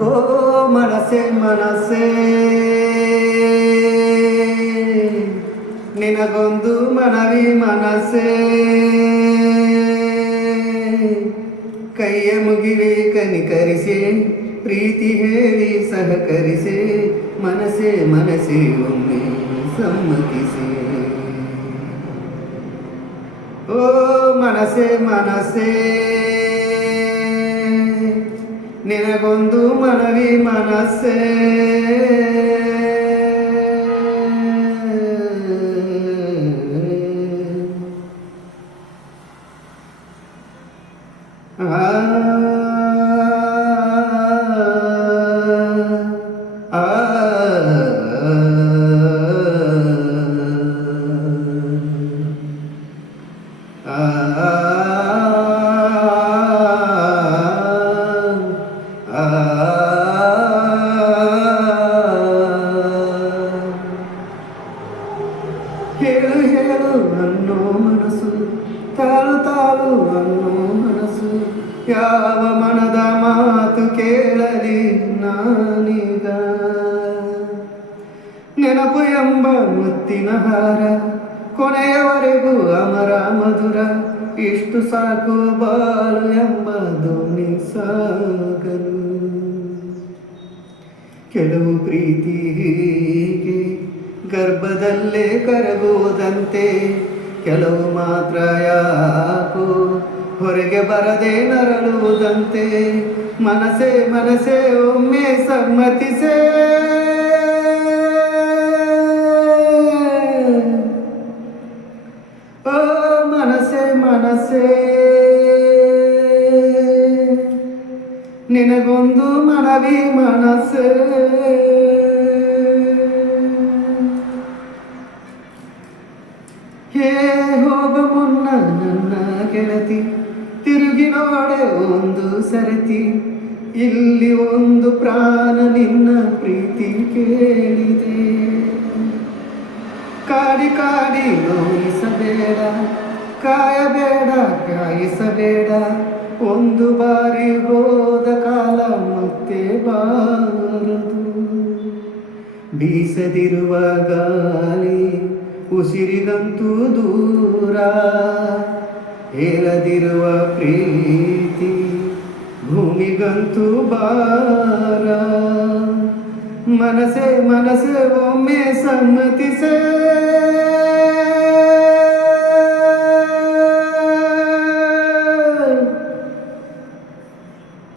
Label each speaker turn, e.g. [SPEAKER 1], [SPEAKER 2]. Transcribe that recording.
[SPEAKER 1] ಓ ಮನಸೆ ಮನಸ್ಸೇ ನಿನಗೊಂದು ಮನವಿ ಮನಸ್ಸೇ ಕೈಯ ಮುಗಿವೆ ಕನಿಕರಿಸೆ ಪ್ರೀತಿ ಹೇಳಿ, ಸಹಕರಿಸೆ. ಮನಸ್ಸೆ ಮನಸ್ಸೆ ಒಮ್ಮೆ ಸಮ್ಮತಿಸೆ. ಓ ಮನಸ್ಸೆ ಮನಸ್ಸೇ ನಿನಗೊಂದು ಮನವಿ ಮನಸ್ಸೇ. ಆ ಹೇಳು ಹೇಳು ಅನ್ನೋ ಮನಸ್ಸು, ತಾಳು ತಾಳು ಅನ್ನೋ ಮನಸ್ಸು. ಯಾವ ಮನದ ಮಾತು ಕೇಳಲಿ ನಾನೀಗ. ನೆನಪು ಎಂಬ ಮುತ್ತಿನ ಹಾರ, ಕೊನೆಯವರೆಗೂ ಅಮರ ಮಧುರ. ಇಷ್ಟು ಸಾಕು ಬಾಳು ಎಂಬ ಧ್ವನಿ ಸಾಗಲು. ಕೆಲವು ಪ್ರೀತಿ ಗರ್ಭದಲ್ಲೇ ಕರಗುವುದಂತೆ ಕೆಲವು ಮಾತ್ರ ಯಾಕು ಹೊರಗೆ ಬರದೆ ನರಳುವುದಂತೆ ಮನಸೆ ಮನಸೆ ಒಮ್ಮೆ ಸಮ್ಮತಿಸೇ. ಓ ಮನಸೆ ಮನಸೆ. ನಿನಗೊಂದು ಮನವಿ ಮನಸ್ಸೇ ಹೋಗ ಮುನ್ನ ನನ್ನ ಗೆಳತಿ, ತಿರುಗಿ ನೋಡೆ ಒಂದು ಸರತಿ. ಇಲ್ಲಿ ಒಂದು ಪ್ರಾಣ ನಿನ್ನ ಪ್ರೀತಿ ಕೇಳಿದೆ. ಕಾಡಿ ಕಾಡಿ ನೋಯಿಸಬೇಡ, ಕಾಯಬೇಡ, ಕಾಯಿಸಬೇಡ. ಒಂದು ಬಾರಿ ಹೋದ ಕಾಲ ಮತ್ತೆ ಬಾರದು. ಬೀಸದಿರುವ ಗಾಳಿ ಉಸಿರಿಗಂತೂ ದೂರ ಹೇಳದಿರುವ ಪ್ರೀತಿ ಭೂಮಿಗಂತೂ ಬಾರ ಮನಸೆ ಮನಸೆ ಒಮ್ಮೆ ಸಮ್ಮತಿಸೇ